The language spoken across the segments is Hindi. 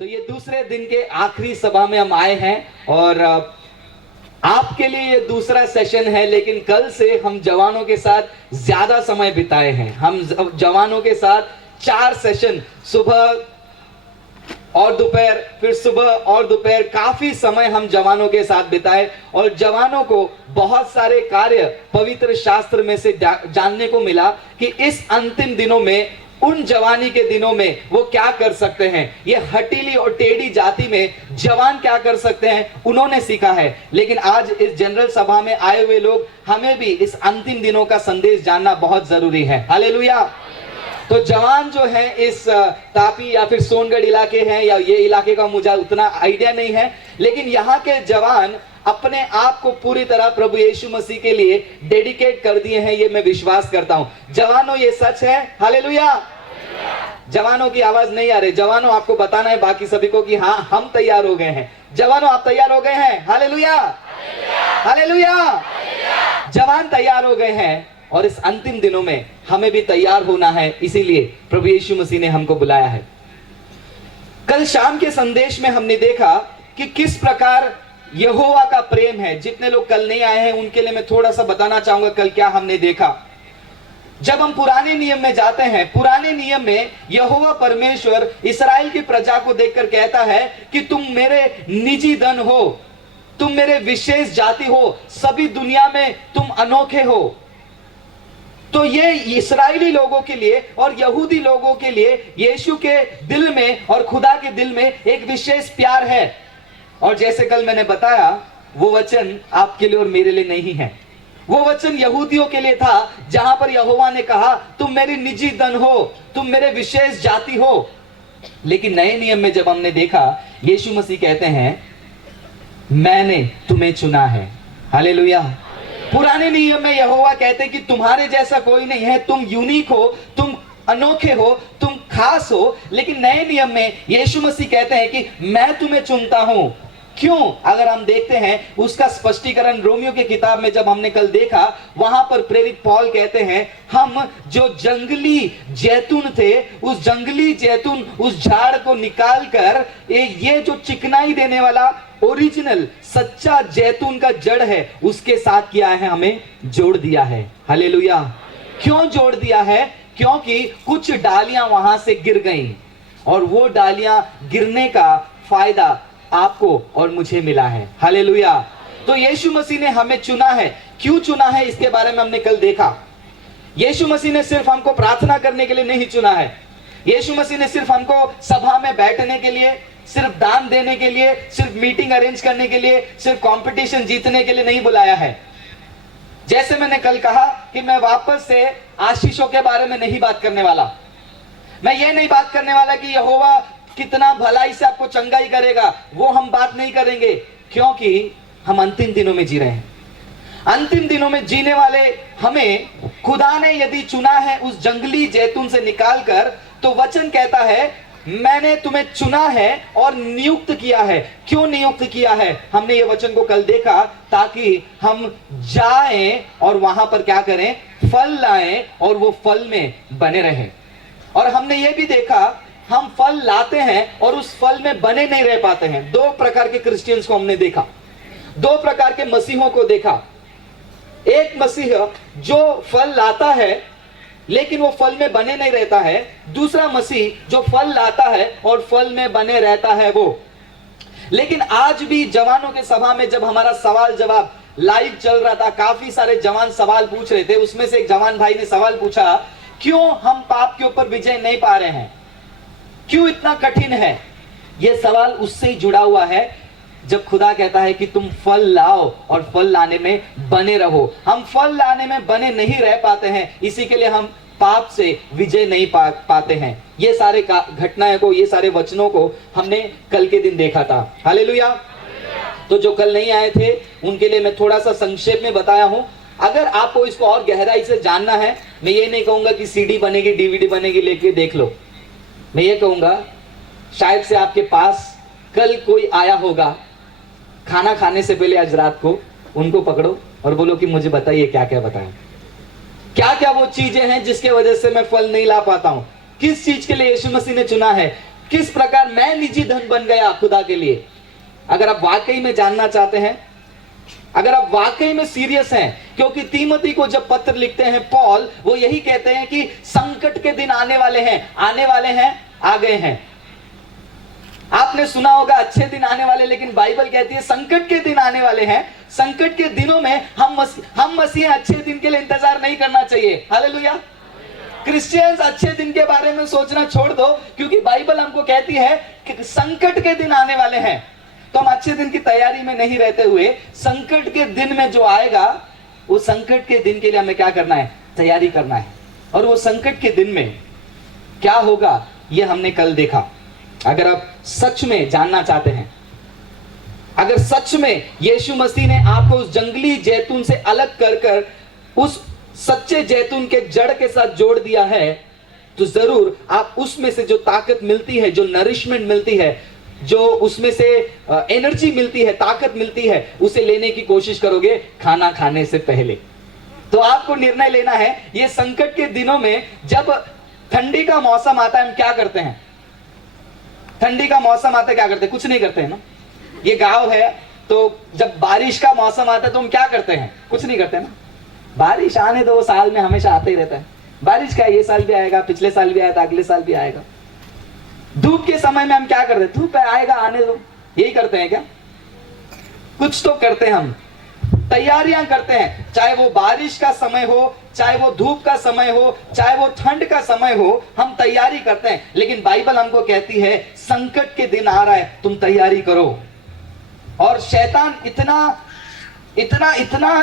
तो ये दूसरे दिन के आखिरी सभा में हम आए हैं और आपके लिए ये दूसरा सेशन है, लेकिन कल से हम जवानों के साथ ज्यादा समय बिताए हैं। हम जवानों के साथ 4 सेशन, सुबह और दोपहर, फिर सुबह और दोपहर, काफी समय हम जवानों के साथ बिताए और जवानों को बहुत सारे कार्य पवित्र शास्त्र में से जानने को मिला कि इस अंतिम दिनों में, उन जवानी के दिनों में वो क्या कर सकते हैं। ये हटीली और टेढ़ी जाति में जवान क्या कर सकते हैं, उन्होंने सीखा है। लेकिन आज इस जनरल सभा में आए हुए लोग, हमें भी इस अंतिम दिनों का संदेश जानना बहुत जरूरी है। हालेलुया। तो जवान जो है इस तापी या फिर सोनगढ़ इलाके हैं, या ये इलाके का मुझे उतना आइडिया नहीं है, लेकिन यहाँ के जवान अपने आप को पूरी तरह प्रभु यीशु मसीह के लिए डेडिकेट कर दिए हैं, ये मैं विश्वास करता हूं। जवानों, ये सच है। हालेलुया। जवानों की आवाज नहीं आ रही। जवानों, आपको बताना है बाकी सभी को कि हाँ, हम तैयार हो गए हैं। जवानों, आप तैयार हो गए हैं। Hallelujah, hallelujah. जवान तैयार हो गए हैं और इस अंतिम दिनों में हमें भी तैयार होना है, इसीलिए प्रभु यीशु मसीह ने हमको बुलाया है। कल शाम के संदेश में हमने देखा कि किस प्रकार यहोवा का प्रेम है। जितने लोग कल नहीं आए हैं उनके लिए मैं थोड़ा सा बताना चाहूंगा कल क्या हमने देखा। जब हम पुराने नियम में जाते हैं, पुराने नियम में यहोवा परमेश्वर इस्राएल की प्रजा को देखकर कहता है कि तुम मेरे निजी धन हो, तुम मेरे विशेष जाति हो, सभी दुनिया में तुम अनोखे हो। तो ये इस्राएली लोगों के लिए और यहूदी लोगों के लिए यीशु के दिल में और खुदा के दिल में एक विशेष प्यार है। और जैसे कल मैंने बताया, वो वचन आपके लिए और मेरे लिए नहीं है। वो वचन यहूदियों के लिए था, जहां पर यहोवा ने कहा तुम मेरी निजी धन हो, तुम मेरे विशेष जाति हो। लेकिन नए नियम में जब हमने देखा, यीशु मसीह कहते हैं मैंने तुम्हें चुना है। हालेलुया। पुराने नियम में यहोवा कहते कि तुम्हारे जैसा कोई नहीं है, तुम यूनिक हो, तुम अनोखे हो, तुम खास हो। लेकिन नए नियम में यीशु मसीह कहते हैं कि मैं तुम्हें चुनता हूं। क्यों? अगर हम देखते हैं उसका स्पष्टीकरण रोमियो की किताब में जब हमने कल देखा, वहां पर प्रेरित पौल कहते हैं हम जो जंगली जैतून थे, उस जंगली जैतून, उस झाड़ को निकालकर ये जो चिकनाई देने वाला ओरिजिनल सच्चा जैतून का जड़ है, उसके साथ किया है, हमें जोड़ दिया है। हालेलुया। क्यों जोड़ दिया है? क्योंकि कुछ डालियां वहां से गिर गईं और वो डालियां गिरने का फायदा आपको और मुझे मिला है। हालेलुया। तो यीशु मसीह ने हमें चुना है। क्यों चुना है, इसके बारे में हमने कल देखा। यीशु मसीह ने सिर्फ हमको प्रार्थना करने के लिए नहीं चुना है। यीशु मसीह ने सिर्फ हमको सभा में बैठने के लिए, सिर्फ दान देने के लिए, सिर्फ मीटिंग अरेंज करने के लिए, सिर्फ कंपटीशन जीतने के लिए नहीं बुलाया है। जैसे मैंने कल कहा कि मैं वापस से आशीषों के बारे में नहीं बात करने वाला। मैं ये नहीं बात करने वाला कि यहोवा कितना भलाई से आपको चंगाई करेगा, वो हम बात नहीं करेंगे, क्योंकि हम अंतिम दिनों में जी रहे हैं। अंतिम दिनों में जीने वाले हमें खुदा ने यदि चुना है उस जंगली जैतून से निकालकर, तो वचन कहता है मैंने तुम्हें चुना है और नियुक्त किया है। क्यों नियुक्त किया है? हमने ये वचन को कल देखा ताकि हम जाएं और वहां पर क्या करें, फल लाएं और वो फल में बने रहें। और हमने ये भी देखा, हम फल लाते हैं और उस फल में बने नहीं रह पाते हैं। 2 प्रकार के क्रिश्चियंस को हमने देखा, 2 प्रकार के मसीहों को देखा। एक मसीह जो फल लाता है लेकिन वो फल में बने नहीं रहता है, दूसरा मसीह जो फल लाता है और फल में बने रहता है वो। लेकिन आज भी जवानों के सभा में जब हमारा सवाल जवाब लाइव चल रहा था, काफी सारे जवान सवाल पूछ रहे थे। उसमें से एक जवान भाई ने सवाल पूछा, क्यों हम पाप के ऊपर विजय नहीं पा रहे हैं, क्यों इतना कठिन है? यह सवाल उससे ही जुड़ा हुआ है जब खुदा कहता है कि तुम फल लाओ और फल लाने में बने रहो। हम फल लाने में बने नहीं रह पाते हैं, इसी के लिए हम पाप से विजय नहीं पाते हैं। ये सारे घटनाएं को, ये सारे वचनों को हमने कल के दिन देखा था। हालेलुया। तो जो कल नहीं आए थे उनके लिए मैं थोड़ा सा संक्षेप में बताया हूं। अगर आपको इसको और गहराई से जानना है, मैं ये नहीं कहूंगा कि सीडी बनेगी, डीवीडी बनेगी, लेके देख लो। मैं ये कहूंगा, शायद से आपके पास कल कोई आया होगा, खाना खाने से पहले आज रात को उनको पकड़ो और बोलो कि मुझे बताइए क्या क्या बताया, क्या क्या वो चीजें हैं जिसके वजह से मैं फल नहीं ला पाता हूं। किस चीज के लिए यीशु मसीह ने चुना है, किस प्रकार मैं निजी धन बन गया खुदा के लिए। अगर आप वाकई में जानना चाहते हैं, अगर आप वाकई में सीरियस हैं, क्योंकि तीमोथी को जब पत्र लिखते हैं पॉल, वो यही कहते हैं कि संकट के दिन आने वाले हैं, आ गए हैं। आपने सुना होगा अच्छे दिन आने वाले, लेकिन बाइबल कहती है संकट के दिन आने वाले हैं। संकट के दिनों में हम मसीह अच्छे दिन के लिए इंतजार नहीं करना चाहिए। हालेलुया। क्रिश्चियंस अच्छे दिन के बारे में सोचना छोड़ दो, क्योंकि बाइबल हमको कहती है कि संकट के दिन आने वाले हैं। तो हम अच्छे दिन की तैयारी में नहीं रहते हुए संकट के दिन में जो आएगा, वो संकट के दिन के लिए हमें क्या करना है? तैयारी करना है। और वो संकट के दिन में क्या होगा, ये हमने कल देखा। अगर आप सच में जानना चाहते हैं, अगर सच में यीशु मसीह ने आपको उस जंगली जैतून से अलग कर उस सच्चे जैतून के जड़ के साथ जोड़ दिया है, तो जरूर आप उसमें से जो ताकत मिलती है, जो नरिशमेंट मिलती है, जो उसमें से एनर्जी मिलती है, ताकत मिलती है, उसे लेने की कोशिश करोगे खाना खाने से पहले। तो आपको निर्णय लेना है, ये संकट के दिनों में जब ठंडी का मौसम आता है, हम क्या करते हैं? ठंडी का मौसम आता है, क्या करते हैं? कुछ नहीं करते हैं ना। ये गांव है, तो जब बारिश का मौसम आता है तो हम क्या करते हैं? कुछ नहीं करते ना। बारिश आने दो, साल में हमेशा आता ही रहता है। बारिश का ये साल भी आएगा, पिछले साल भी आया था, अगले साल भी आएगा। धूप के समय में हम क्या करते हैं? धूप आएगा, आने दो, यही करते हैं क्या? कुछ तो करते हैं, हम तैयारियां करते हैं। चाहे वो बारिश का समय हो, चाहे वो धूप का समय हो, चाहे वो ठंड का समय हो, हम तैयारी करते हैं। लेकिन बाइबल हमको कहती है संकट के दिन आ रहा है, तुम तैयारी करो। और शैतान इतना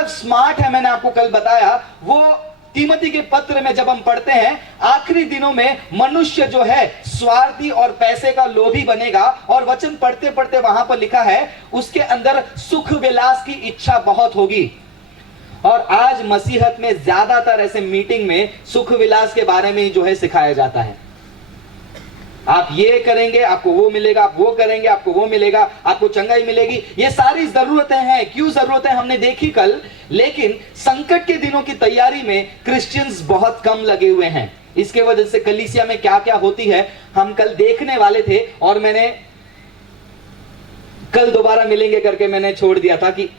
स्मार्ट है, मैंने आपको कल बताया। वो तीमोथी के पत्र में जब हम पढ़ते हैं, आखिरी दिनों में मनुष्य जो है स्वार्थी और पैसे का लोभी बनेगा। और वचन पढ़ते पढ़ते वहां पर लिखा है, उसके अंदर सुख विलास की इच्छा बहुत होगी। और आज मसीहत में ज्यादातर ऐसे मीटिंग में सुख विलास के बारे में जो है सिखाया जाता है। आप ये करेंगे आपको वो मिलेगा, आप वो करेंगे आपको वो मिलेगा, आपको चंगाई मिलेगी। ये सारी जरूरतें हैं। क्यों जरूरतें हमने देखी कल। लेकिन संकट के दिनों की तैयारी में क्रिश्चियंस बहुत कम लगे हुए हैं। इसके वजह से कलीसिया में क्या क्या होती है हम कल देखने वाले थे, और मैंने कल दोबारा मिलेंगे करके मैंने छोड़ दिया था कि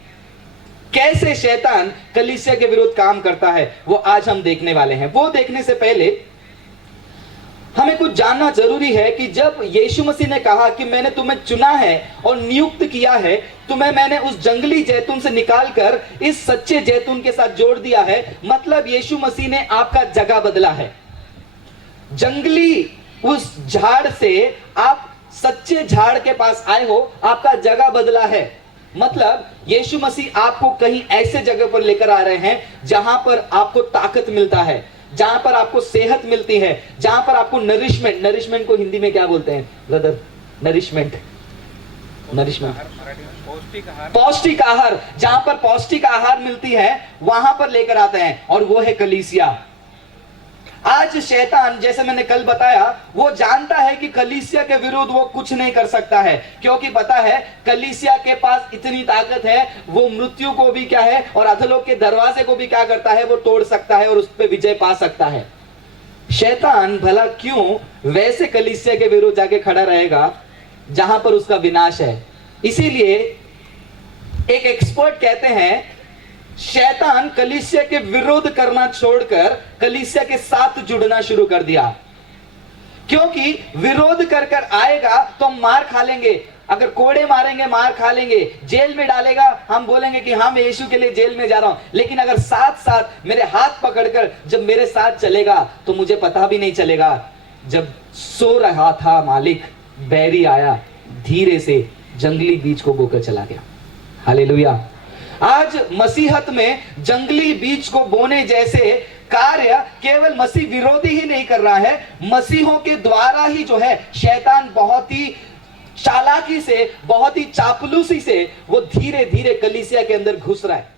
कैसे शैतान कलीसिया के विरुद्ध काम करता है, वो आज हम देखने वाले हैं। वो देखने से पहले हमें कुछ जानना जरूरी है कि जब यीशु मसीह ने कहा कि मैंने तुम्हें चुना है और नियुक्त किया है, तुम्हें मैंने उस जंगली जैतून से निकालकर इस सच्चे जैतून के साथ जोड़ दिया है, मतलब यीशु मसीह ने आपका जगह बदला है। जंगली उस झाड़ से आप सच्चे झाड़ के पास आए हो, आपका जगह बदला है। मतलब यीशु मसीह आपको कहीं ऐसे जगह पर लेकर आ रहे हैं जहां पर आपको ताकत मिलता है, जहां पर आपको सेहत मिलती है, जहां पर आपको नरिशमेंट को हिंदी में क्या बोलते हैं ब्रदर? नरिशमेंट पौष्टिक आहार, जहां पर पौष्टिक आहार मिलती है वहां पर लेकर आते हैं, और वो है कलीसिया। आज शैतान, जैसे मैंने कल बताया, वो जानता है कि कलीसिया के विरुद्ध वो कुछ नहीं कर सकता है, क्योंकि पता है कलीसिया के पास इतनी ताकत है, वो मृत्यु को भी क्या है और अधोलोक के दरवाजे को भी क्या करता है, वो तोड़ सकता है और उस पर विजय पा सकता है। शैतान भला क्यों वैसे कलीसिया के विरुद्ध जाके खड़ा रहेगा जहां पर उसका विनाश है। इसीलिए एक एक्सपर्ट कहते हैं शैतान कलीसिया के विरोध करना छोड़कर कलीसिया के साथ जुड़ना शुरू कर दिया, क्योंकि विरोध कर कर आएगा तो हम मार खा लेंगे। अगर कोड़े मारेंगे मार खा लेंगे, जेल में डालेगा, हम बोलेंगे कि हाँ मैं यीशु के लिए जेल में जा रहा हूं। लेकिन अगर साथ साथ मेरे हाथ पकड़कर जब मेरे साथ चलेगा तो मुझे पता भी नहीं चलेगा। जब सो रहा था मालिक, बैरी आया, धीरे से जंगली बीज को बोकर चला गया। हालेलुया। आज मसीहत में जंगली बीज को बोने जैसे कार्य केवल मसीह विरोधी ही नहीं कर रहा है, मसीहों के द्वारा ही जो है शैतान बहुत ही चालाकी से, बहुत ही चापलूसी से वो धीरे धीरे कलीसिया के अंदर घुस रहा है।